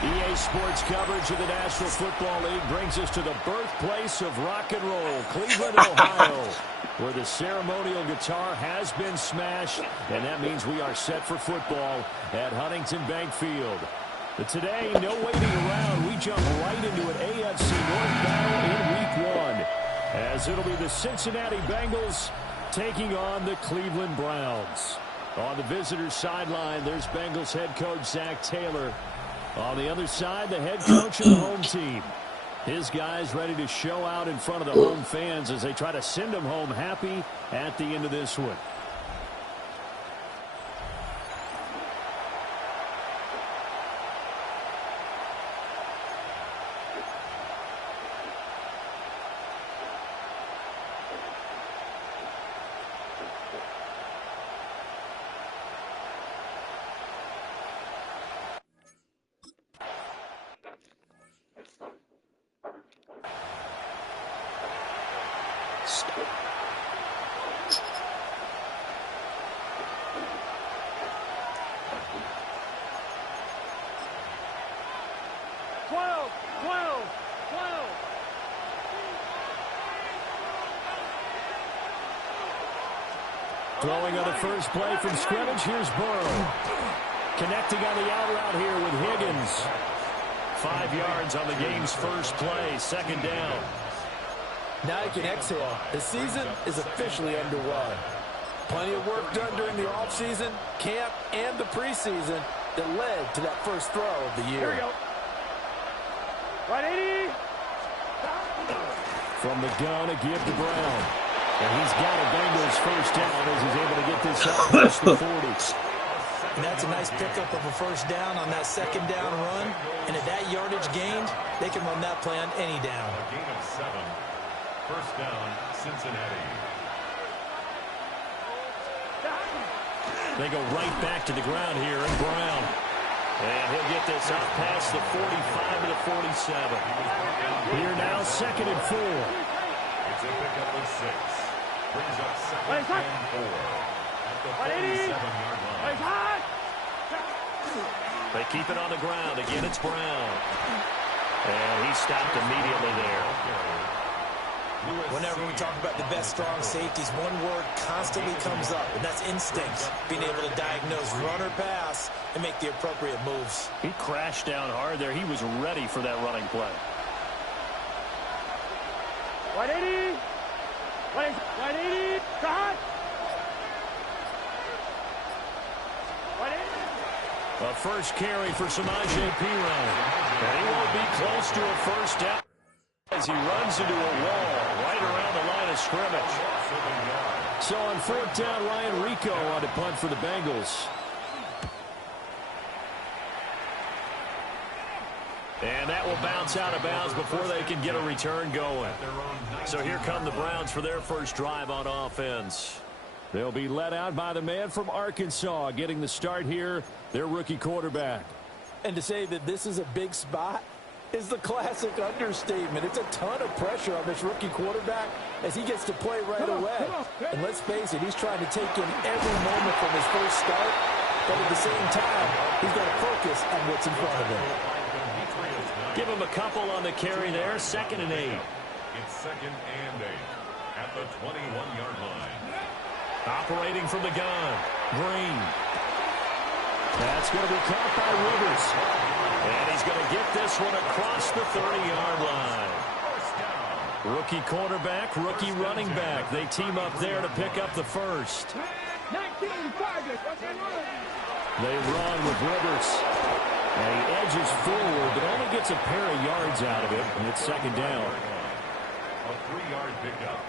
EA Sports coverage of the National Football League brings us to the birthplace of rock and roll, Cleveland, Ohio, where the ceremonial guitar has been smashed, and that means we are set for football at Huntington Bank Field. But today, no waiting around. We jump right into an AFC North battle in Week 1, as it'll be the Cincinnati Bengals taking on the Cleveland Browns. On the visitors' sideline, there's Bengals head coach Zach Taylor. On the other side, the head coach of the home team. His guys ready to show out in front of the home fans as they try to send them home happy at the end of this one. Throwing on the first play from scrimmage, here's Burrow. Connecting on the out route here with Higgins. 5 yards on the game's first play, second down. Now you can exhale. The season is officially underway. Plenty of work done during the offseason, camp, and the preseason that led to that first throw of the year. Here we go. 180. From the gun, a give to Brown. And he's got a Bengals first down as he's able to get this up past the 40. And that's a nice pickup of a first down on that second down run. And at that yardage gained, they can run that play on any down. A gain of 7. First down, Cincinnati. They go right back to the ground here, and Brown. And he'll get this up past the 45 to the 47. Here now, 2nd and 4. It's a pickup of 6. Brings up 2nd and 4 at the 47-yard line. They keep it on the ground. Again, it's Brown. And he stopped immediately there. Whenever we talk about the best strong safeties, one word constantly comes up, and that's instinct. Being able to diagnose run or pass and make the appropriate moves. He crashed down hard there. He was ready for that running play. 180. 180. Cut. 180. A first carry for Samaje Perine. And he won't be close to a first down as he runs into a wall right around the line of scrimmage. So on 4th down, Ryan Rico on to punt for the Bengals. And that will bounce out of bounds before they can get a return going. So here come the Browns for their first drive on offense. They'll be led out by the man from Arkansas, getting the start here, their rookie quarterback. And to say that this is a big spot is the classic understatement. It's a ton of pressure on this rookie quarterback as he gets to play right away. And let's face it, he's trying to take in every moment from his first start, but at the same time, he's got to focus on what's in front of him. Give him a couple on the carry there, 2nd and 8. It's 2nd and 8 at the 21-yard line. Operating from the gun, Green. That's going to be caught by Rivers. And he's going to get this one across the 30-yard line. Rookie quarterback, rookie running back. They team up there to pick up the first. 19 targets. They run with Rivers. And he edges forward, but only gets a pair of yards out of it. And it's 2nd down. A 3-yard pickup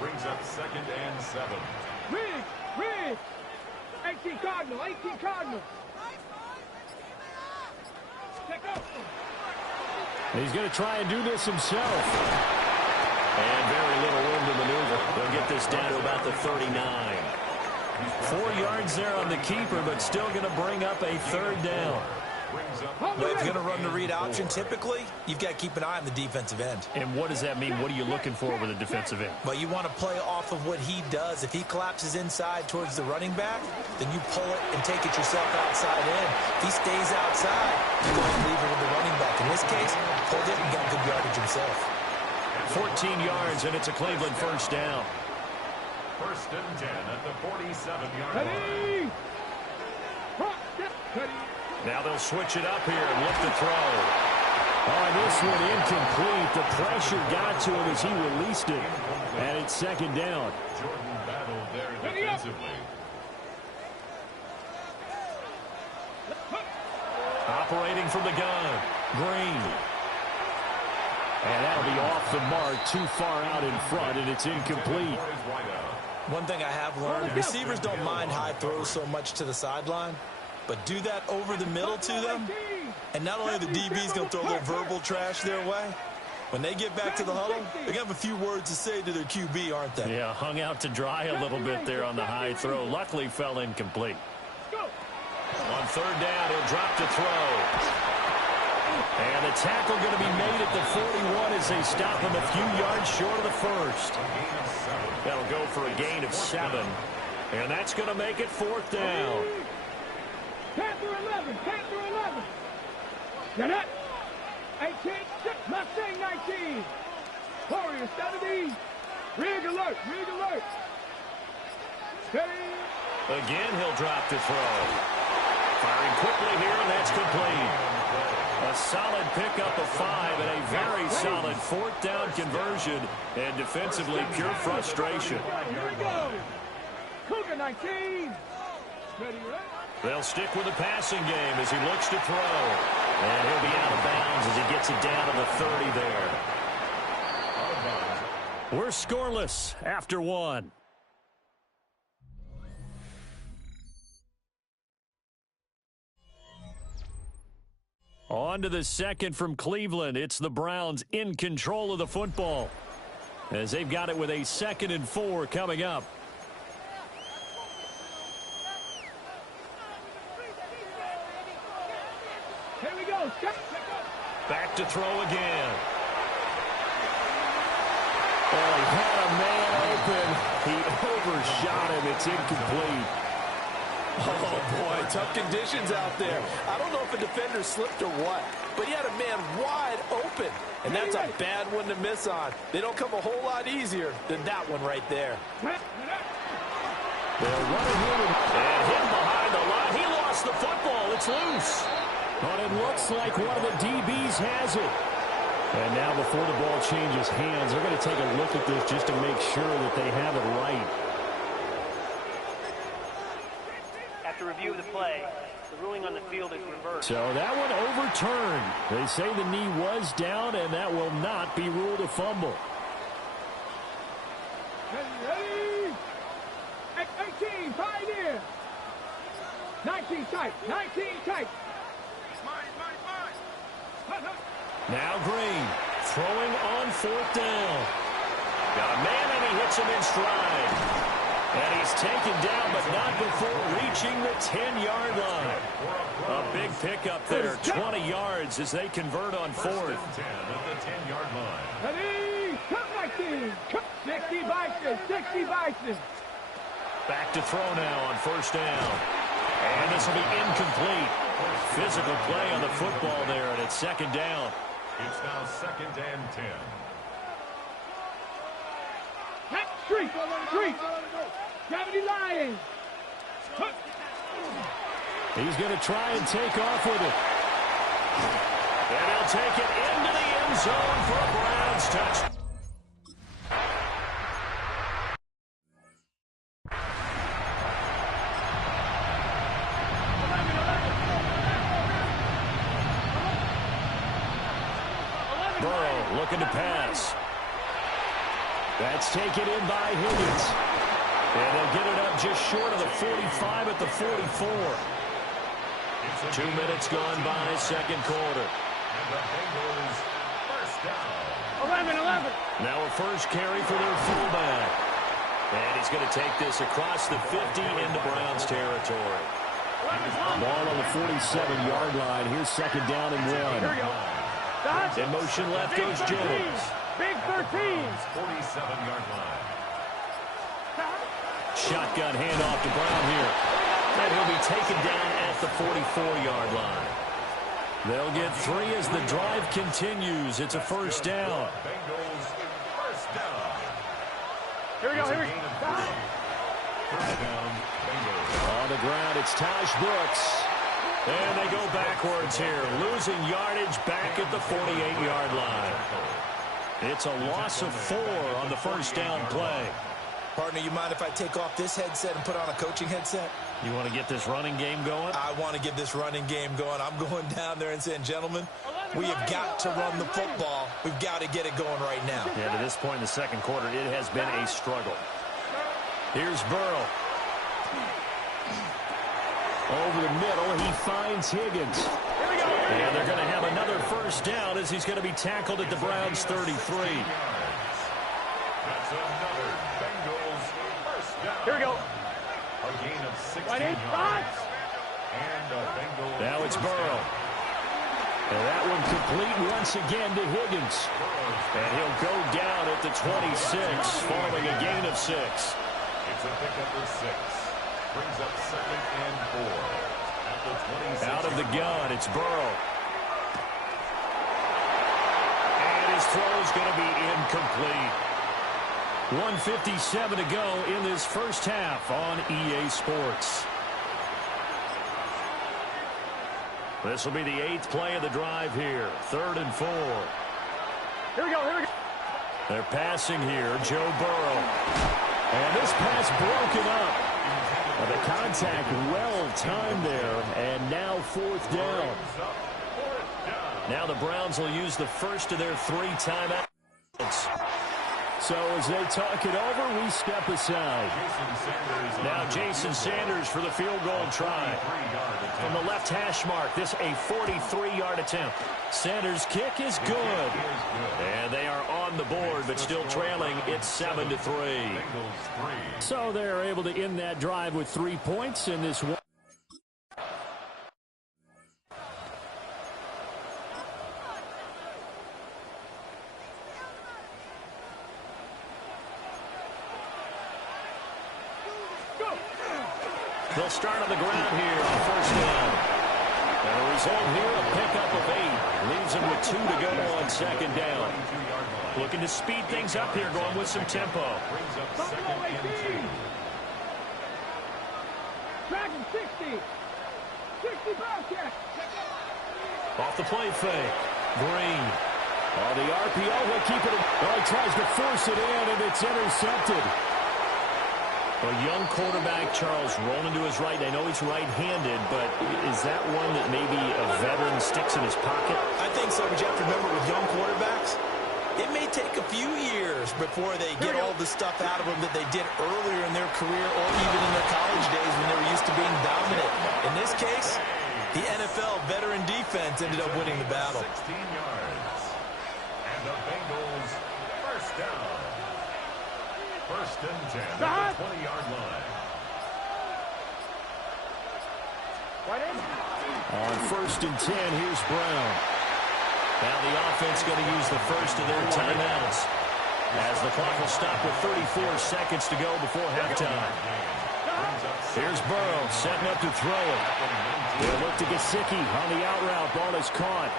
brings up 2nd and 7. Reed. 18 Cardinal. Take up. He's going to try and do this himself. And very little room to maneuver. They'll get this down to about the 39. 4 yards there on the keeper, but still going to bring up a third down. Well, if you're going to run the read option, typically, you've got to keep an eye on the defensive end. And what does that mean? What are you looking for with a defensive end? Well, you want to play off of what he does. If he collapses inside towards the running back, then you pull it and take it yourself outside in. If he stays outside, you go and leave it with the running back. In this case, pulled it and got good yardage himself. 14 yards, and it's a Cleveland first down. First and 10 at the 47-yard line. Now they'll switch it up here and look to throw. Oh, this one incomplete. The pressure got to him as he released it. And it's second down. Jordan battled there defensively. Operating from the gun, Green. And that'll be off the mark, too far out in front, and it's incomplete. One thing I have learned, receivers don't mind high throws so much to the sideline, but do that over the middle to them, and not only are the DBs going to throw a little verbal trash their way, when they get back to the huddle, they're going to have a few words to say to their QB, aren't they? Yeah, hung out to dry a little bit there on the high throw. Luckily fell incomplete. On third down, he'll drop to throw. And the tackle going to be made at the 41 as they stop him a few yards short of the first. That'll go for a gain of 7. And that's going to make it fourth down. Panther 11, Panther 11. Get it. 18, Mustang 19. Warrior 70. Rig alert, rig alert. Steady. Again, he'll drop to throw. Firing quickly here, and that's complete. A solid pickup of 5 and a very solid fourth down conversion. And defensively, pure frustration. Here we go. Cougar 19. Ready, right? They'll stick with the passing game as he looks to throw. And he'll be out of bounds as he gets it down to the 30 there. We're scoreless after 1. On to the second from Cleveland. It's the Browns in control of the football as they've got it with a 2nd and 4 coming up. Here we go. Back to throw again. Oh, he had a man open. He overshot him. It's incomplete. Oh, boy, tough conditions out there. I don't know if a defender slipped or what, but he had a man wide open, and that's a bad one to miss on. They don't come a whole lot easier than that one right there. They'll run it here and him behind the line. He lost the football. It's loose. But it looks like one of the DBs has it. And now before the ball changes hands, they're going to take a look at this just to make sure that they have it right. After review of the play, the ruling on the field is reversed. So that one overturned. They say the knee was down, and that will not be ruled a fumble. Ready? 18, 5 in. 19 tight, 19 tight. Now Green throwing on fourth down. Got a man, and he hits him in stride. And he's taken down, but not before reaching the 10-yard line. A big pickup there, 20 yards as they convert on fourth. 10 at the 10-yard line. Ready? Come 19. 60 Bison, 60 Bison. Back to throw now on first down. And this will be incomplete. Physical play on the football there, and it's second down. It's now 2nd and 10. Street, street. Gravity Lions. He's going to try and take off with it. And he'll take it into the end zone for a Browns touch. Burrow looking to pass. That's taken in by Higgins. And they'll get it up just short of the 45 at the 44. 2 minutes gone by, second quarter. And the Bengals down. 11. Now a first carry for their fullback. And he's going to take this across the 50 into Browns territory. Ball on the 47-yard line. Here's second down and 1. Here we go. Dodge. In motion left goes Jones. Big 13. 47-yard line. Shotgun handoff to Brown here. And he'll be taken down at the 44-yard line. They'll get 3 as the drive continues. It's a first down. Bengals first down. Here we go. First down, Bengals. On the ground, it's Taj Brooks. And they go backwards here, losing yardage back at the 48-yard line. It's a loss of 4 on the first down play. Partner, you mind if I take off this headset and put on a coaching headset? You want to get this running game going? I want to get this running game going. I'm going down there and saying, gentlemen, we have got to run the football. We've got to get it going right now. Yeah, to this point in the second quarter, it has been a struggle. Here's Burrow. Over the middle, he finds Higgins. And they're going to have another first down as he's going to be tackled at the Browns' 33. That's another Bengals first down. Here we go. A gain of 16 Right in. yards. And a Bengals Now it's first Burrow. down. And that one complete once again to Higgins. And he'll go down at the 26 following a gain of 6. It's a pickup of 6. Brings up second and 4. At the 26. Out of the gun, it's Burrow. And his throw's going to be incomplete. 1:57 to go in this first half on EA Sports. This will be the 8th play of the drive here. 3rd and 4. Here we go. They're passing here, Joe Burrow. And this pass broken up. The contact well timed there, and now 4th down. Now the Browns will use the first of their 3 timeouts. So as they talk it over, we step aside. Now Jason Sanders for the field goal try. From the left hash mark, this a 43-yard attempt. Sanders' kick is good. And they are on the board, but still trailing. It's 7-3. So they're able to end that drive with 3 points in this one. They'll start on the ground here on first down. And a result here, a pickup of 8. Leaves them with 2 to go on second down. Looking to speed things up here, going with some tempo. Buffalo 18. Dragon 60. 60 Bobcat. Off the play fake. Green. Oh, the RPO will keep it. Oh, he tries to force it in, and it's intercepted. A young quarterback, Charles, rolling to his right. I know he's right-handed, but is that one that maybe a veteran sticks in his pocket? I think so, but you have to remember with young quarterbacks, it may take a few years before they get all the stuff out of them that they did earlier in their career or even in their college days when they were used to being dominant. In this case, the NFL veteran defense ended up winning the battle. 16 yards. And the Bengals first down. First and 10 at the 20-yard line. Right in. On first and 10, here's Brown. Now the offense going to use the first of their timeouts as the clock will stop with 34 seconds to go before halftime. Here's Burrow setting up to throw it. They'll look to Gesicki on the out route. Ball is caught.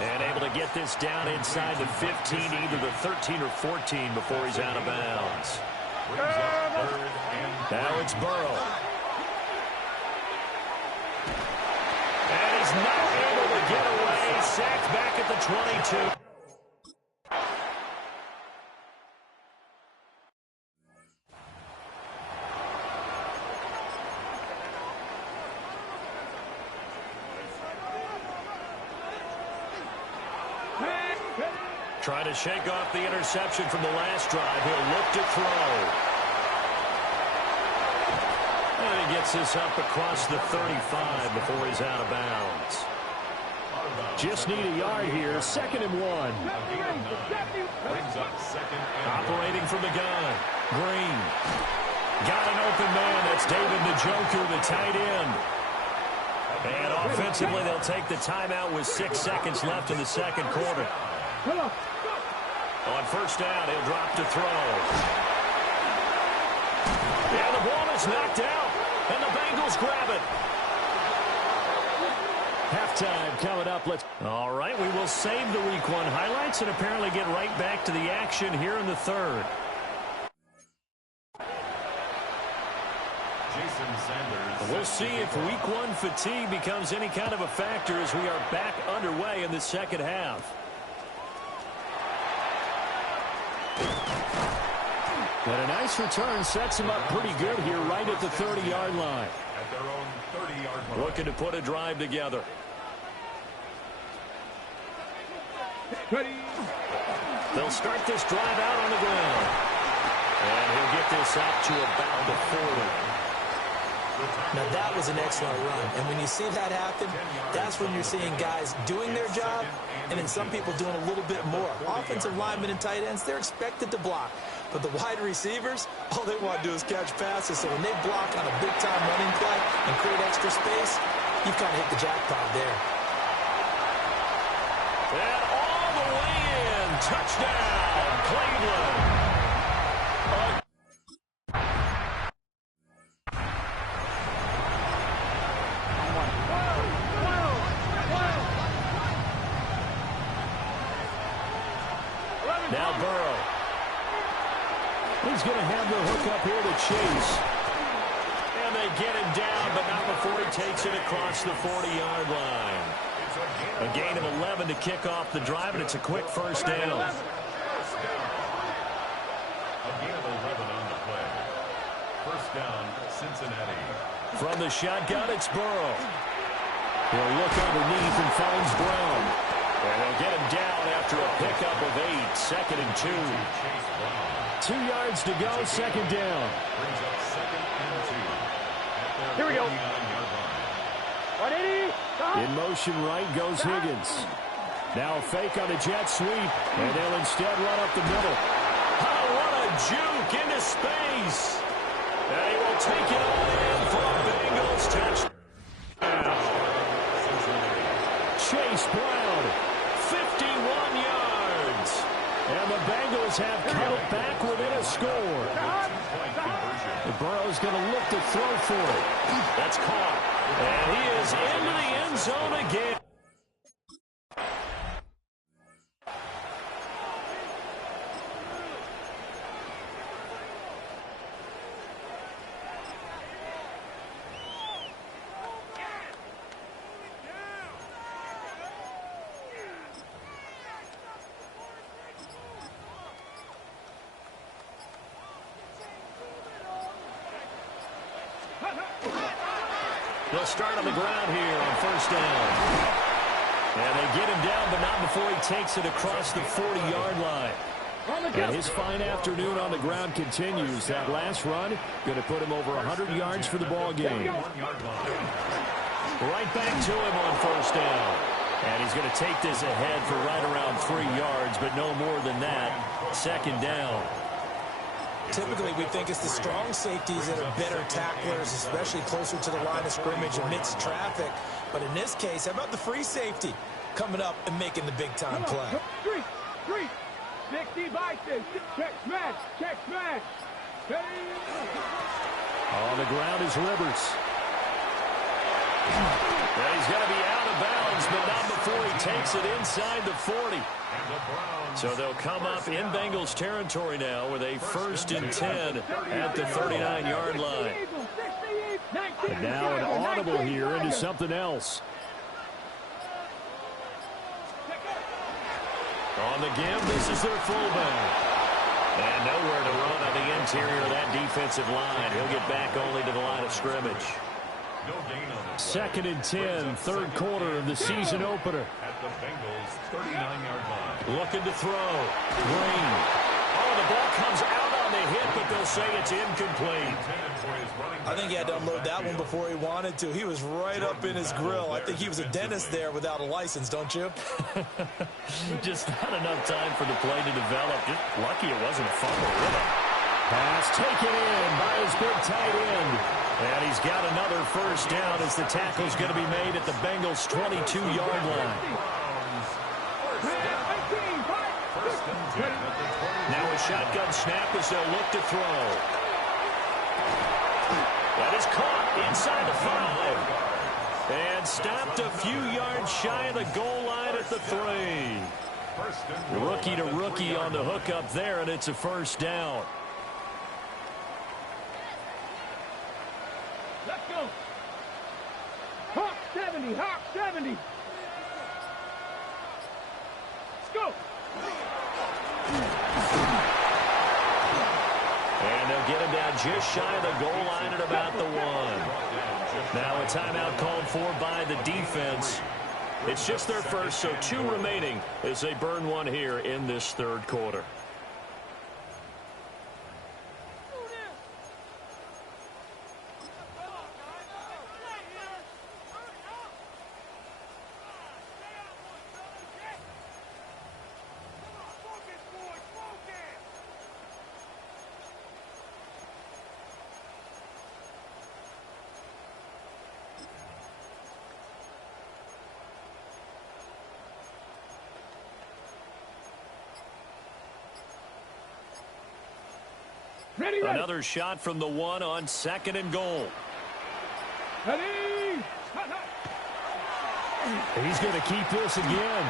And able to get this down inside the 15, either the 13 or 14 before he's out of bounds. Now it's Burrow. And he's not able to get away. Sacked back at the 22. Trying to shake off the interception from the last drive. He'll look to throw. And he gets this up across the 35 before he's out of bounds. Just need a yard here. 2nd and 1. Brings up 2nd and Operating from the gun. Green. Got an open man. That's David Njoku, the tight end. And offensively, they'll take the timeout with 6 seconds left in the 2nd quarter. On 1st down, he'll drop to throw. And the ball is knocked out. And the Bengals grab it. Halftime coming up. All right, we will save the Week 1 highlights and apparently get right back to the action here in the 3rd. Jason Sanders. We'll see if Week 1 fatigue becomes any kind of a factor as we are back underway in the 2nd half. But a nice return sets him up pretty good here right at the 30-yard line. At their own 30-yard line. Looking to put a drive together. They'll start this drive out on the ground. And he'll get this up to about the 40. Now, that was an excellent run. And when you see that happen, that's when you're seeing guys doing their job and then some people doing a little bit more. Offensive linemen and tight ends, they're expected to block. But the wide receivers, all they want to do is catch passes. So when they block on a big-time running play and create extra space, you've kind of hit the jackpot there. And all the way in. Touchdown, Cleveland. Now Burrow. He's going to have the hook up here to Chase. And they get him down, but not before he takes it across the 40-yard line. A gain of 11 to kick off the drive, and it's a quick 1st down. A gain of 11 on the play. 1st down, Cincinnati. From the shotgun, it's Burrow. He'll look underneath and finds Brown. And they'll get him down after a pickup of 8. 2nd and 2. 2 yards to go, 2nd down. Brings up 2nd and 2. Here we go. 39-yard line. 180. In motion right goes Higgins. Now a fake on a jet sweep, and they'll instead run up the middle. Oh, what a juke into space. And he will take it all in for a Bengals touchdown. Chase Brown, 51 yards. And the Bengals have cut it back within a score. The Burrow's going to look to throw for it. That's caught. And he is into the end zone again. They'll start on the ground here on 1st down. And they get him down, but not before he takes it across the 40-yard line. And his fine afternoon on the ground continues. That last run going to put him over 100 yards for the ball game. Right back to him on 1st down. And he's going to take this ahead for right around 3 yards, but no more than that. 2nd down. Typically, we think it's the strong safeties that are better tacklers, especially closer to the line of scrimmage amidst traffic. But in this case, how about the free safety coming up and making the big-time play? 60 biceps. Check smash. Check smash. On the ground is Rivers. And he's going to be out of bounds, but not before he takes it inside the 40. So they'll come up in Bengals territory now with a 1st and 10 at the 39-yard line. And now an audible here into something else. On the give, this is their fullback. And nowhere to run on the interior of that defensive line. He'll get back only to the line of scrimmage. 2nd and 10, 3rd quarter of the season opener. At the Bengals 39-yard line. Looking to throw. Green. Oh, the ball comes out on the hit, but they'll say it's incomplete. I think he had to unload that one before he wanted to. He was right up in his grill. I think he was a dentist there without a license, don't you? Just not enough time for the play to develop. Just lucky it wasn't a fumble, really. Pass taken in by his big tight end. And he's got another first down as the tackle's going to be made at the Bengals' 22-yard line. Now a shotgun snap as they'll look to throw. That is caught inside the 5. And stopped a few yards shy of the goal line at the 3. Rookie to rookie on the hook up there, and it's a first down. Let's go. Hawk 70, Hawk 70. Let's go. And they'll get him down just shy of the goal line at about the 1. Now a timeout called for by the defense. It's just their first, so 2 remaining as they burn one here in this third quarter. Ready, ready. Another shot from the 1 on 2nd and goal. Ready. He's going to keep this again.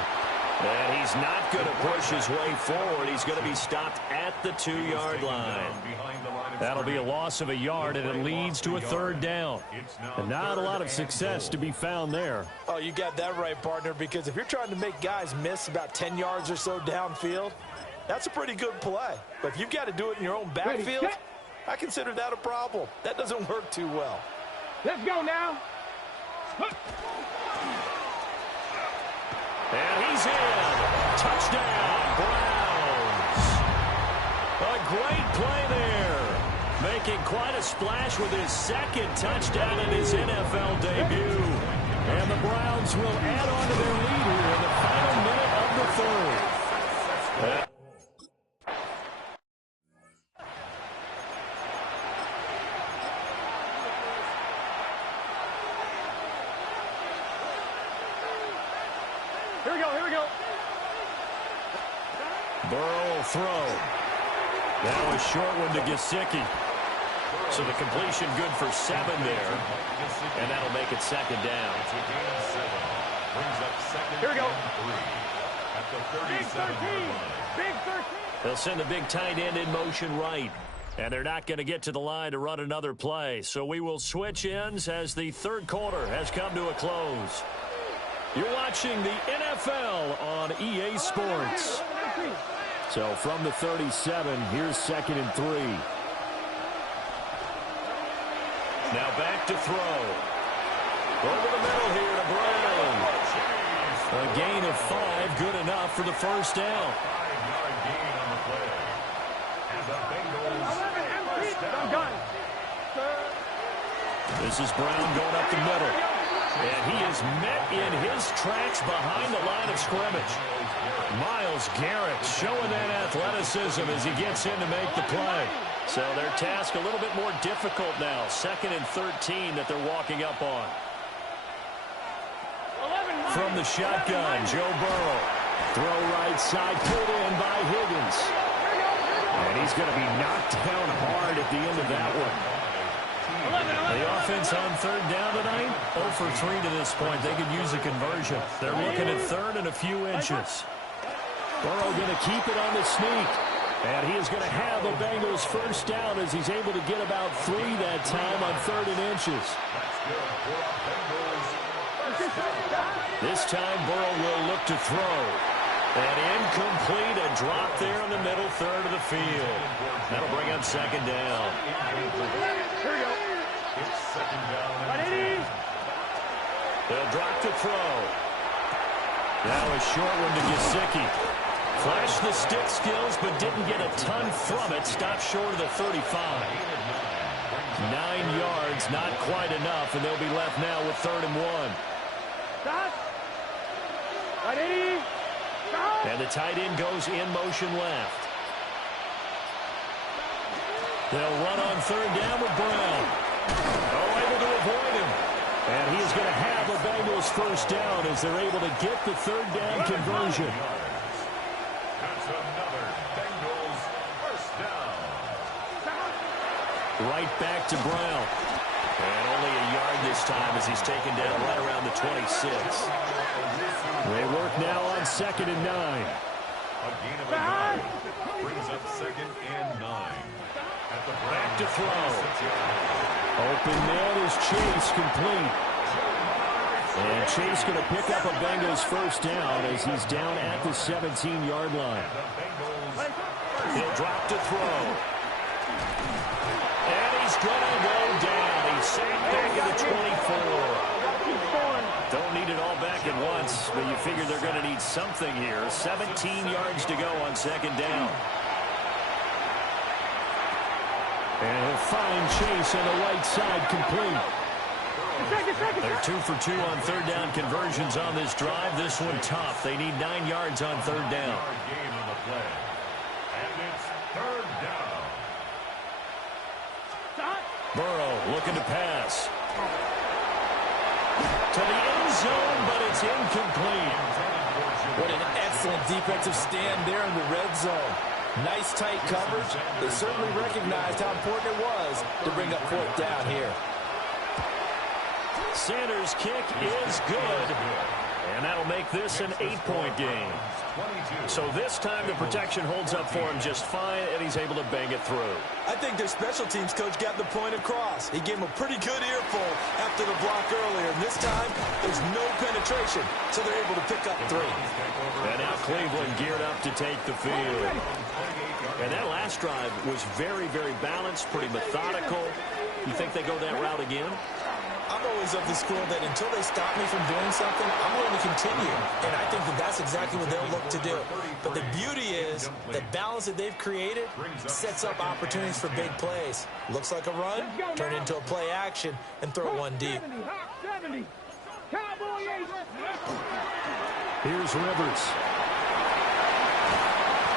And he's not going to push his way forward. He's going to be stopped at the 2-yard line. That'll be a loss of a yard, and it leads to a third down. And not a lot of success to be found there. Oh, you got that right, partner, because if you're trying to make guys miss about 10 yards or so downfield, that's a pretty good play. But if you've got to do it in your own backfield, I consider that a problem. That doesn't work too well. Let's go now. And he's in. Touchdown, Browns. A great play there. Making quite a splash with his 2nd touchdown in his NFL debut. And the Browns will add on to their lead here in the final minute of the 3rd. Here we go. Burrow will throw. Now a short one to Gesicki. So the completion good for 7 there. And that'll make it 2nd down. Here we go. Big 13. Big 13. They'll send the big tight end in motion right. And they're not going to get to the line to run another play. So we will switch ends as the third quarter has come to a close. You're watching the NFL on EA Sports. So from the 37, here's 2nd and 3. Now back to throw. Over the middle here to Brown. A gain of 5, good enough for the first down. 5-yard gain on the play. And the Bengals first down. This is Brown going up the middle. And he is met in his tracks behind the line of scrimmage. Myles Garrett showing that athleticism as he gets in to make the play. So their task a little bit more difficult now. 2nd and 13 that they're walking up on. From the shotgun, Joe Burrow. Throw right side, pulled in by Higgins. And he's going to be knocked down hard at the end of that one. The offense on 3rd down tonight, 0 for 3 to this point. They could use a conversion. They're looking at 3rd and a few inches. Burrow going to keep it on the sneak. And he is going to have a Bengals first down as he's able to get about 3 that time on 3rd and inches. This time Burrow will look to throw. And incomplete, a drop there in the middle 3rd of the field. That'll bring up 2nd down. Here we go. It's 2nd down. They'll drop to throw. Now a short one to Gesicki. Flashed the stick skills, but didn't get a ton from it. Stopped short of the 35. 9 yards, not quite enough, and they'll be left now with 3rd and 1. Stop. Ready. Stop. And the tight end goes in motion left. They'll run on 3rd down with Brown. Oh, able to avoid him. And he is going to have a Bengals 1st down as they're able to get the 3rd down conversion. That's another Bengals 1st down. Right back to Brown. And only a yard this time as he's taken down right around the 26. They work now on 2nd and 9. A gain of a yard brings up 2nd and 9. At the Back to throw. Open man is Chase, complete. And Chase going to pick up a Bengals 1st down as he's down at the 17-yard line. He'll drop to throw. And he's going to go down. He's sacked back at the 24. Don't need it all back at once, but you figure they're going to need something here. 17 yards to go on 2nd down. And he'll find Chase on the right side, complete. They're 2 for 2 on 3rd down conversions on this drive. This one tough. They need 9 yards on 3rd down. Gain on the play. And it's 3rd down. Burrow looking to pass. To the end zone, but it's incomplete. What an excellent defensive stand there in the red zone. Nice tight coverage. They certainly recognized how important it was to bring up 4th down here. Sanders' kick is good. And that'll make this an 8-point game. So this time the protection holds up for him just fine, and he's able to bang it through. I think their special teams coach got the point across. He gave him a pretty good earful after the block earlier. And this time, there's no penetration, so they're able to pick up 3. And now Cleveland geared up to take the field. And that last drive was very, very balanced, pretty methodical. You think they go that route again? I'm always of the school that until they stop me from doing something, I'm going to continue. And I think that that's exactly what they'll look to do. But the beauty is the balance that they've created sets up opportunities for big plays. Looks like a run, turn into a play action, and throw one deep. 70. Cowboy 8. Here's Rivers.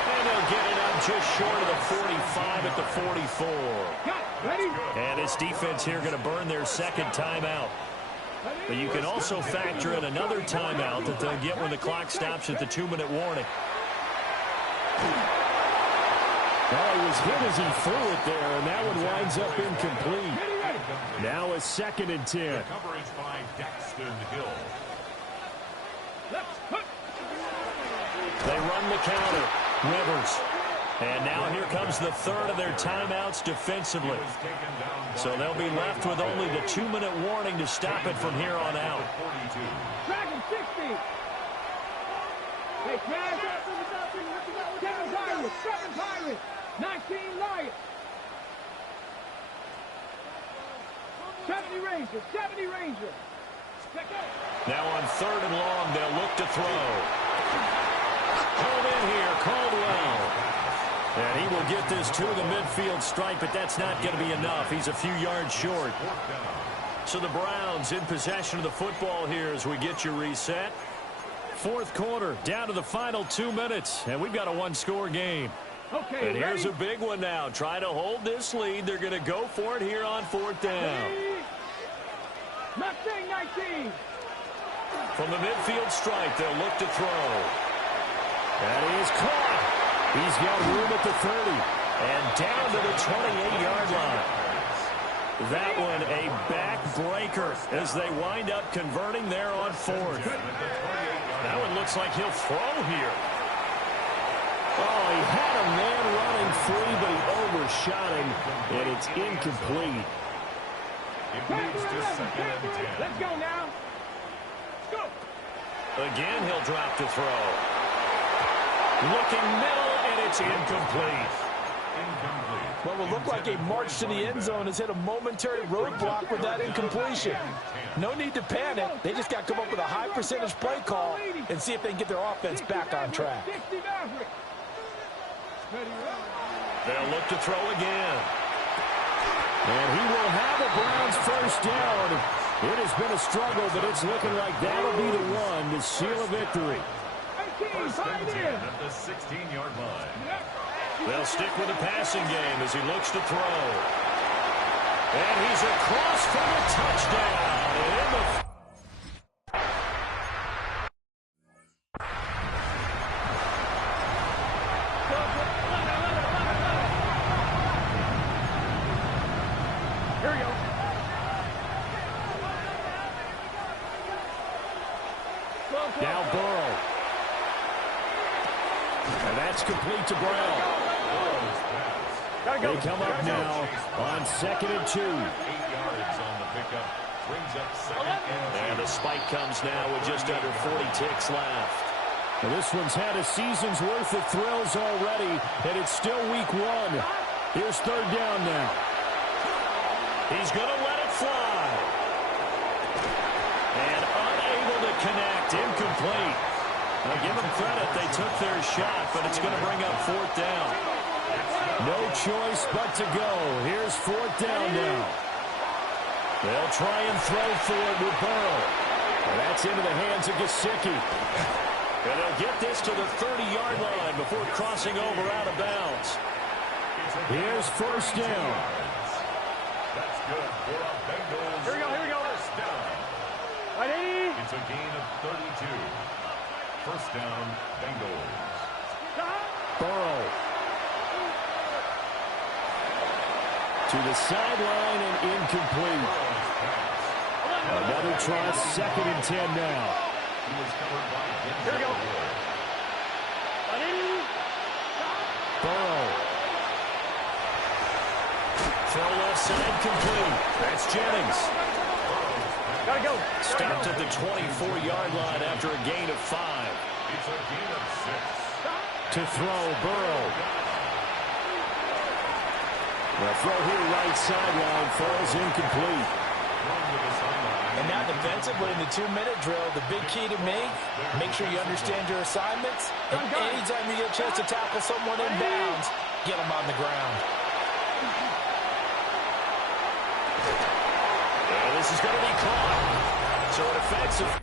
And they'll get it up just short of the 45 at the 44. And his defense here going to burn their 2nd timeout. But you can also factor in another timeout that they'll get when the clock stops at the 2-minute warning. Well, he was hit as he threw it there, and that one winds up incomplete. Now a 2nd and 10. Coverage by Daxton Hill. They run the counter. Rivers. And now here comes the 3rd of their timeouts defensively. So they'll be left with only the 2-minute warning to stop it from here on out. Dragon 60. Hey, Chad. Kevin Pirates. 7 Pirates. 19 Lions. 70 Rangers. 70 Rangers. Now on 3rd and long, they'll look to throw. Home in here, Caldwell. And he will get this to the midfield stripe, but that's not going to be enough. He's a few yards short. So the Browns in possession of the football here as we get you reset. 4th quarter, down to the final 2 minutes, and we've got a 1-score game. Okay, and here's a big one now. Trying to hold this lead. They're going to go for it here on 4th down. Mustang 19. From the midfield stripe, they'll look to throw. And he is caught. He's got room at the 30. And down to the 28-yard line. That one a backbreaker as they wind up converting there on 4th. That one looks like he'll throw here. Oh, he had a man running free, but he overshot him, and it's incomplete. It moves to 2nd and 10. Let's go now. Go. Again, he'll drop to throw. Looking middle, and it's incomplete. Incomplete. Well, it looked like a march to the end zone has hit a momentary roadblock with that incompletion. No need to panic. They just got to come up with a high percentage play call and see if they can get their offense back on track. They'll look to throw again. And he will have the Browns first down. It has been a struggle, but it's looking like that'll be the one to seal a victory. First and 10 at the 16-yard line. They'll stick with the passing game as he looks to throw. And he's across for the touchdown. In the Here we go. now Burrow. And that's complete to Brown. They come up now on 2nd and 2. 8 yards on the pickup. Brings up 2nd and 2. And the spike comes now with just under 40 ticks left. Now this one's had a season's worth of thrills already, and it's still week 1. Here's 3rd down now. He's going to let it fly. And unable to connect, incomplete. Now give them credit, they took their shot, but it's going to bring up 4th down. No choice but to go. Here's 4th down now. They'll try and throw for it with Burrow. And that's into the hands of Gesicki. And they'll get this to the 30-yard line before crossing over out of bounds. Here's 1st down. That's good for a Bengals. Here we go, here we go. First down. Ready? It's a gain of 32. First down, Bengals. Burrow. To the sideline and incomplete. Another try, 2nd and 10 now. He was covered by Here we go. Burrow. Throw left side complete. That's Jennings. Gotta go. Stopped at the 24-yard line after a gain of 5. It's a gain of 6. To throw, Burrow. The throw here right sideline falls incomplete. And now defensively in the 2-minute drill, the big key to me, make sure you understand your assignments. And anytime you get a chance to tackle someone in bounds, get them on the ground. And this is going to be caught. So an offensive.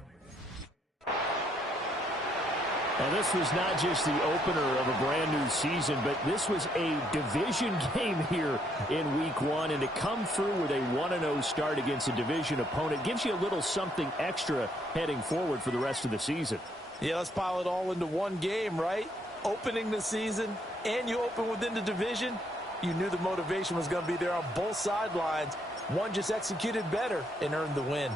Now, this was not just the opener of a brand-new season, but this was a division game here in Week 1. And to come through with a 1-0 start against a division opponent gives you a little something extra heading forward for the rest of the season. Yeah, let's pile it all into one game, right? Opening the season, and you open within the division. You knew the motivation was going to be there on both sidelines. One just executed better and earned the win.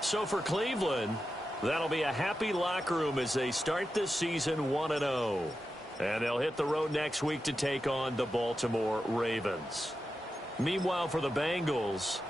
So for Cleveland, that'll be a happy locker room as they start this season 1-0. And they'll hit the road next week to take on the Baltimore Ravens. Meanwhile, for the Bengals,